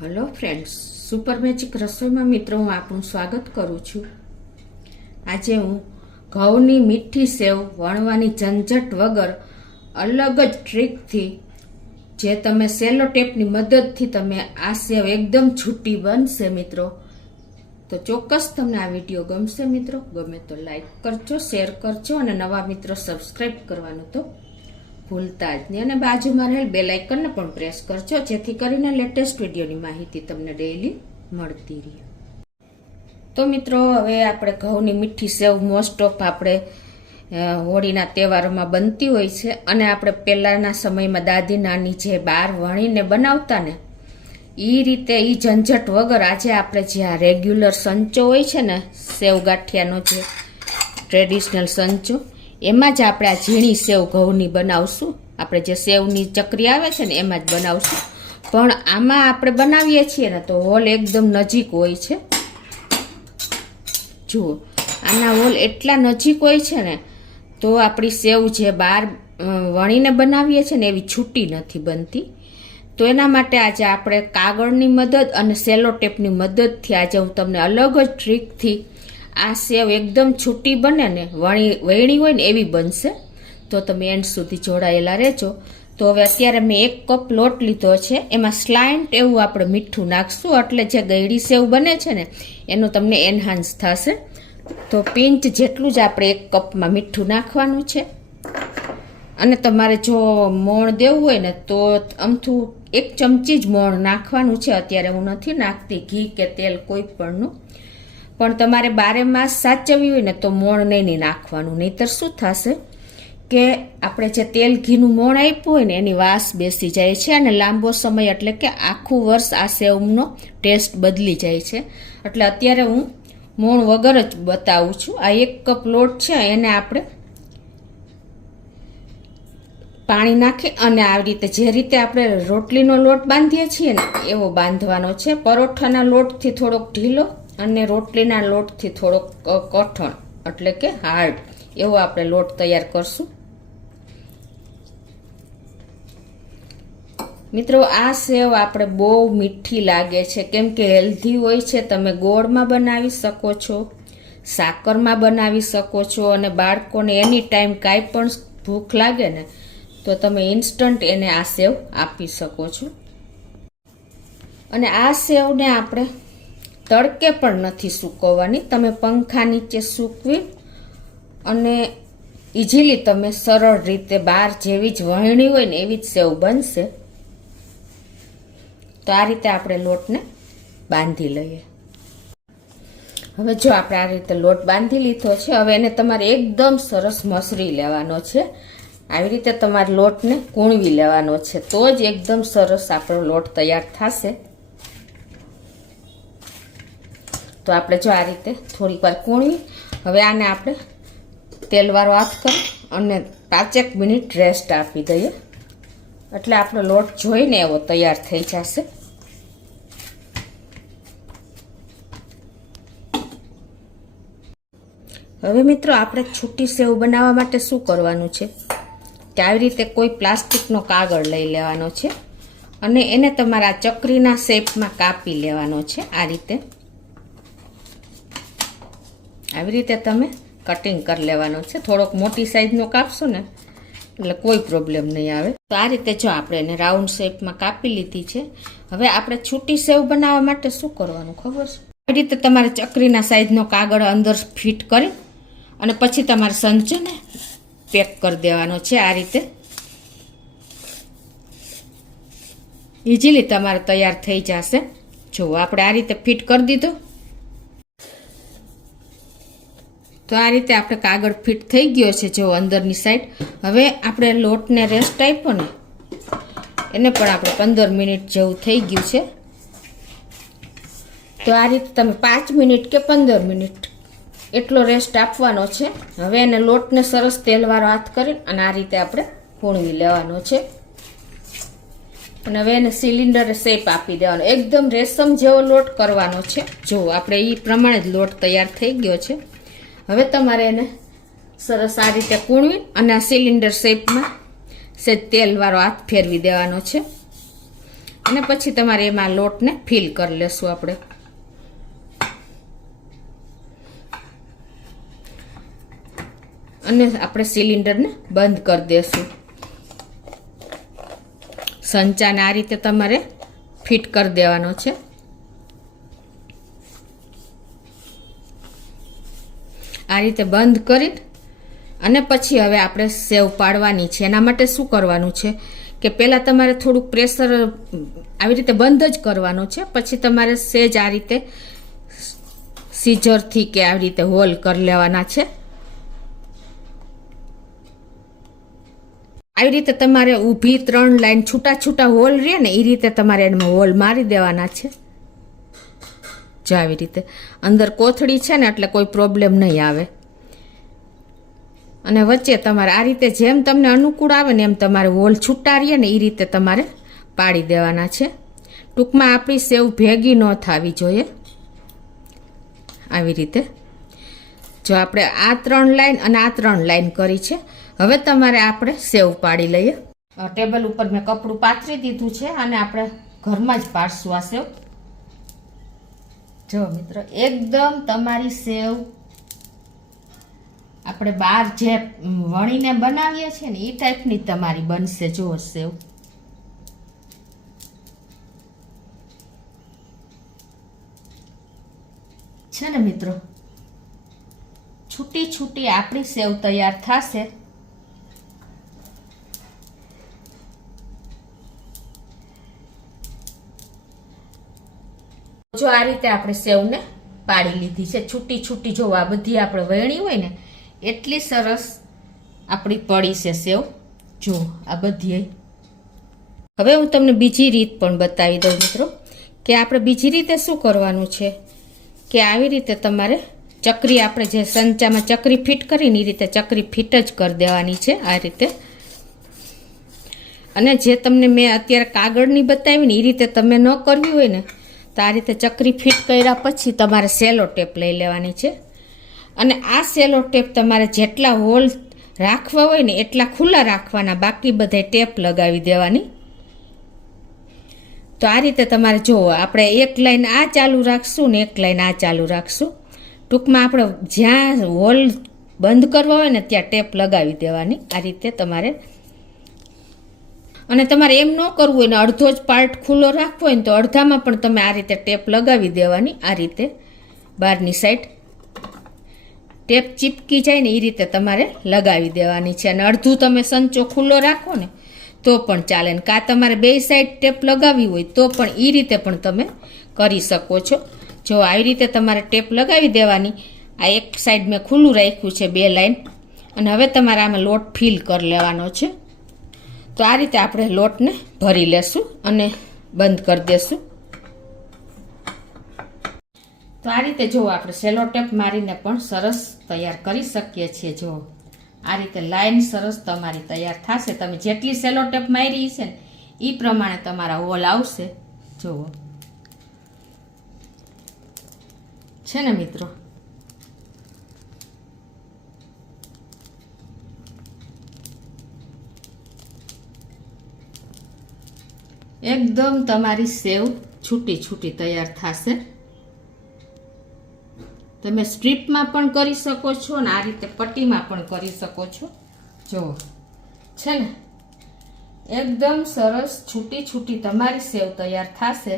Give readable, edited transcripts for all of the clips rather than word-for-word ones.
Hello friends, super magic રસોઈમાં મિત્રો હું આપનું સ્વાગત કરું છું। આજે હું ઘઉંની મીઠી સેવ વણવાની ઝંઝટ વગર અલગ જ ટ્રીકથી જે તમે સેલો ટેપની મદદથી તમે આ સેવ એકદમ છૂટી બનશે મિત્રો। તો ચોક્કસ તમને આ વિડીયો ગમશે મિત્રો। ગમે તો લાઈક કરજો, શેર કરજો અને નવા મિત્રો સબસ્ક્રાઈબ કરવાનું તો ભૂલતા જ નહીં અને બાજુમાં રહેલ બેલ આઇકનને પણ પ્રેસ કરજો જેથી કરીને લેટેસ્ટ વિડીયોની માહિતી તમને ડેઈલી મળતી રહે। તો મિત્રો હવે આપણે ઘઉંની મીઠી સેવ મોસ્ટ ઓફ આપણે હોળીના તહેવારોમાં બનતી હોય છે અને આપણે પહેલાંના સમયમાં દાદી નાની જે બહાર વણીને બનાવતા ને એ રીતે એ ઝંઝટ વગર આજે આપણે જે આ રેગ્યુલર સંચો હોય છે ને સેવ ગાંઠિયાનો જે ટ્રેડિશનલ સંચો એમાં જ આપણે આ ઝીણી સેવ ઘઉંની બનાવશું। આપણે જે સેવની ચકરી આવે છે ને એમાં જ બનાવશું, પણ આમાં આપણે બનાવીએ છીએ ને તો હોલ એકદમ નજીક હોય છે। જુઓ, આના હોલ એટલા નજીક હોય છે ને તો આપણી સેવ જે બહાર વણીને બનાવીએ છીએ ને એવી છૂટી નથી બનતી। તો એના માટે આજે આપણે કાગળની મદદ અને સેલો ટેપની મદદથી આજે હું તમને અલગ જ ટ્રીકથી આ સેવ એકદમ છૂટી બને ને વણી હોય ને એવી બનશે। તો તમે એન્ડ સુધી જોડાયેલા રહેજો। તો હવે અત્યારે મેં 1 કપ લોટ લીધો છે, એમાં સ્લાઇન્ટ એવું આપણે મીઠું નાખશું એટલે જે ગળી સેવ બને છે ને એનું તમને એનહાન્સ થશે। તો પિંચ જેટલું જ આપણે 1 કપમાં મીઠું નાખવાનું છે અને તમારે જો મોણ દેવું હોય ને તો અમથું 1 ચમચી જ મોણ નાખવાનું છે। અત્યારે હું નથી નાખતી ઘી કે તેલ કોઈ પણનું, પણ તમારે 12 માસ સાચવવી હોય ને તો મોણ નહીં નાખવાનું, નહીતર શું થશે કે આપણે જે તેલ ઘીનું મોણ આપ્યું હોય ને એની વાસ બેસી જાય છે અને લાંબો સમય એટલે કે આખું વર્ષ આ સેવનો ટેસ્ટ બદલી જાય છે। એટલે અત્યારે હું મોણ વગર જ બતાવું છું। આ 1 કપ લોટ છે એને આપણે પાણી નાખી અને આવી રીતે જે રીતે આપણે રોટલીનો લોટ બાંધીએ છીએ ને એવો બાંધવાનો છે। પરોઠાના લોટથી થોડોક ઢીલો અને રોટલીના લોટથી થોડોક કઠણ એટલે કે હાર્ડ એવો આપણે લોટ તૈયાર કરશું। મિત્રો આ સેવ આપણે બહુ મીઠી લાગે છે કેમ કે હેલ્ધી હોય છે। તમે ગોળમાં બનાવી શકો છો, સાકરમાં બનાવી શકો છો અને બાળકોને એની ટાઈમ કાંઈ પણ ભૂખ લાગે ને તો તમે ઇન્સ્ટન્ટ એને આ સેવ આપી શકો છો। અને આ સેવને આપણે તડકે પણ નથી સૂકવવાની, તમે પંખા નીચે સૂકવી અને ઇઝીલી તમે સરળ રીતે બહાર જેવી જ વણણી હોય ને એવી જ સેવ બનશે। તો આ રીતે આપણે લોટને બાંધી લઈએ। હવે જો આપણે આ રીતે લોટ બાંધી લીધો છે, હવે એને તમારે એકદમ સરસ મસરી લેવાનો છે। આવી રીતે તમારે લોટને કૂણવી લેવાનો છે તો જ એકદમ સરસ આપણો લોટ તૈયાર થશે। તો આપણે જો આ રીતે થોડીક વાર કૂણવી, હવે આને આપણે તેલવાળો હાથ કરી અને 5 મિનિટ રેસ્ટ આપી દઈએ એટલે આપણો લોટ જોઈને એવો તૈયાર થઈ જશે। હવે મિત્રો આપણે છૂટી સેવ બનાવવા માટે શું કરવાનું છે કે આવી રીતે કોઈ પ્લાસ્ટિકનો કાગળ લઈ લેવાનો છે અને એને તમારા ચકરીના શેપમાં કાપી લેવાનો છે। આ રીતે આવી રીતે તમે કટિંગ કરી લેવાનો છે। થોડોક મોટી સાઈઝનો કાપશો ને એટલે કોઈ પ્રોબ્લેમ નહીં આવે। તો આ રીતે જો આપણે એને રાઉન્ડ શેપમાં કાપી લીધી છે। હવે આપણે છૂટી સેવ બનાવવા માટે શું કરવાનું ખબર છે? આવી રીતે તમારે ચકરીના સાઈઝનો કાગળ અંદર ફિટ કરી અને પછી તમારે સંચોને પેક કરી દેવાનો છે। આ રીતે ઇઝીલી તમારે તૈયાર થઈ જશે। જો આપણે આ રીતે ફિટ કરી દીધો તો આ રીતે આપણે કાગળ ફિટ થઈ ગયો છે જો અંદરની સાઈડ। હવે આપણે લોટને રેસ્ટ આપ્યો ને એને પણ આપણે 15 મિનિટ જેવું થઈ ગયું છે। તો આ રીતે તમે 5 મિનિટ કે 15 મિનિટ એટલો રેસ્ટ આપવાનો છે। હવે એને લોટને સરસ તેલવાળો હાથ કરી અને આ રીતે આપણે કૂણવી લેવાનો છે અને હવે એને સિલિન્ડર શેપ આપી દેવાનો, એકદમ રેશમ જેવો લોટ કરવાનો છે। જો આપણે એ પ્રમાણે જ લોટ તૈયાર થઈ ગયો છે। હવે તમારે એને સરસ આ રીતે કૂણવી અને આ સિલિન્ડર શેપમાં સેજ તેલવાળો હાથ ફેરવી દેવાનો છે। અને પછી તમારે એમાં લોટને ફિલ કરી લેશું આપણે. અને આપણે સિલિન્ડરને બંધ કરી દેશું. સંચાને આ રીતે તમારે ફિટ કરી દેવાનો છે. આ રીતે બંધ કરી અને પછી હવે આપણે સેવ પાડવાની છે. એના માટે શું કરવાનું છે કે પહેલાં તમારે થોડુંક પ્રેશર આવી રીતે બંધ જ કરવાનું છે. પછી તમારે સેજ આ રીતે સીઝરથી કે આવી રીતે હોલ કરી લેવાના છે. આવી રીતે તમારે ઊભી 3 લાઈન છૂટા છૂટા હોલ રહે ને એ રીતે તમારે એમાં હોલ મારી દેવાના છે. જો આવી રીતે અંદર કોથળી છે ને એટલે કોઈ પ્રોબ્લેમ નહીં આવે. અને વચ્ચે તમારે આ રીતે જેમ તમને અનુકૂળ આવે ને એમ તમારે હોલ છૂટા રહીએ ને એ રીતે તમારે પાડી દેવાના છે. ટૂંકમાં આપણી સેવ ભેગી ન થવી જોઈએ. આવી રીતે જો આપણે આ 3 લાઈન અને આ 3 લાઈન કરી છે. હવે તમારે આપણે સેવ પાડી લઈએ. ટેબલ ઉપર મેં કપડું પાથરી દીધું છે અને આપણે ઘરમાં જ પાડશું આ સેવ. જો મિત્રો એકદમ તમારી સેવ આપણે બહાર જે વણીને બનાવીએ છીએ ને એ ટાઈપની તમારી બનશે. જો સેવ છે ને મિત્રો, છૂટી છૂટી આપણી સેવ તૈયાર થશે. જો આ રીતે આપણે સેવને પાડી લીધી છે છૂટી છૂટી. જો આ બધી આપણે વહેણી હોય ને એટલી સરસ આપણી પડી છે સેવ. જો આ બધી. હવે હું તમને બીજી રીત પણ બતાવી દઉં મિત્રો કે આપણે બીજી રીતે શું કરવાનું છે કે આવી રીતે તમારે ચકરી આપણે જે સંચામાં ચકરી ફિટ કરીને એ રીતે ચકરી ફિટ જ કરી દેવાની છે આ રીતે. અને જે તમને મેં અત્યારે કાગળની બતાવી ને એ રીતે તમે ન કરવી હોય ને તો આ રીતે ચકરી ફિટ કર્યા પછી તમારે સેલો ટેપ લઈ લેવાની છે. અને આ સેલો ટેપ તમારે જેટલા હોલ રાખવા હોય ને એટલા ખુલ્લા રાખવાના, બાકી બધા ટેપ લગાવી દેવાની. તો આ રીતે તમારે જુઓ આપણે એક લાઈન આ ચાલુ રાખશું ને એક લાઈન આ ચાલુ રાખશું. ટૂંકમાં આપણે જ્યાં હોલ બંધ કરવા હોય ને ત્યાં ટેપ લગાવી દેવાની આ રીતે તમારે. અને તમારે એમ ન કરવું હોય ને અડધો જ પાર્ટ ખુલ્લો રાખવો હોય ને તો અડધામાં પણ તમે આ રીતે ટેપ લગાવી દેવાની. આ રીતે બહારની સાઈડ ટેપ ચીપકી જાય ને એ રીતે તમારે લગાવી દેવાની છે. અને અડધું તમે સંચો ખુલ્લો રાખો ને તો પણ ચાલે. ને કાં તમારે બે સાઈડ ટેપ લગાવી હોય તો પણ એ રીતે પણ તમે કરી શકો છો. જો આવી રીતે તમારે ટેપ લગાવી દેવાની. આ એક સાઈડ મેં ખુલ્લું રાખ્યું છે 2 લાઈન. અને હવે તમારે આમાં લોટ ફિલ કરી લેવાનો છે. તો આ રીતે આપણે લોટને ભરી લેશું અને બંધ કરી દેશું. તો આ રીતે જો આપણે સેલો ટેપ મારીને પણ સરસ તૈયાર કરી શકીએ છીએ. જો આ રીતે લાઈન સરસ તમારી તૈયાર થશે. તમે જેટલી સેલો ટેપ મારી છે ને એ પ્રમાણે તમારા હોલ આવશે. જુઓ છે ને મિત્રો. એકદમ તમારી સેવ છૂટી છૂટી તૈયાર થશે. તમે સ્ટ્રીપમાં પણ કરી શકો છો અને આ રીતે પટ્ટીમાં પણ કરી શકો છો. જો છે ને એકદમ સરસ છૂટી છૂટી તમારી સેવ તૈયાર થશે.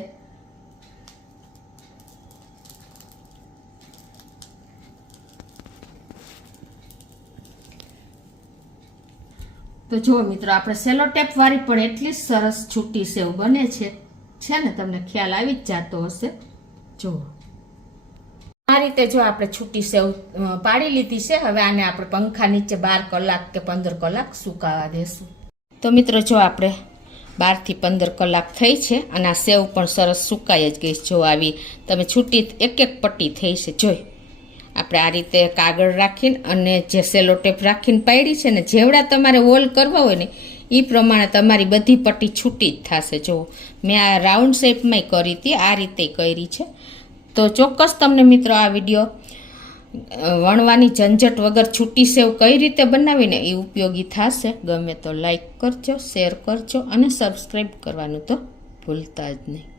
તો જુઓ મિત્રો આપણે સેલો ટેપ વાળી પણ એટલી સરસ છૂટી સેવ બને છે ને તમને ખ્યાલ આવી જ જતો હશે. જુઓ આ રીતે જો આપણે છૂટી સેવ પાડી લીધી છે. હવે આને આપણે પંખા નીચે 12 કલાક કે 15 કલાક સુકાવા દેશું. તો મિત્રો જો આપણે 12 થી 15 કલાક થઈ છે અને આ સેવ પણ સરસ સુકાઈ જ ગઈ. જો આવી તમે છૂટી એક એક પટ્ટી થઈ છે. જોઈ આપણે આ રીતે કાગળ રાખીને અને જે સેલો ટેપ રાખીને પાડી છે ને જેવડા તમારે હોલ કરવા હોય ને એ પ્રમાણે તમારી બધી પટ્ટી છૂટી જ થશે. જો મેં આ રાઉન્ડ શેપમાં કરી હતી, આ રીતે કરી છે. તો ચોક્કસ તમને મિત્રો આ વિડીયો વણવાની ઝંઝટ વગર છૂટી સેવ કઈ રીતે બનાવીને એ ઉપયોગી થશે. ગમે તો લાઈક કરજો, શેર કરજો અને સબસ્ક્રાઈબ કરવાનું તો ભૂલતા જ નહીં.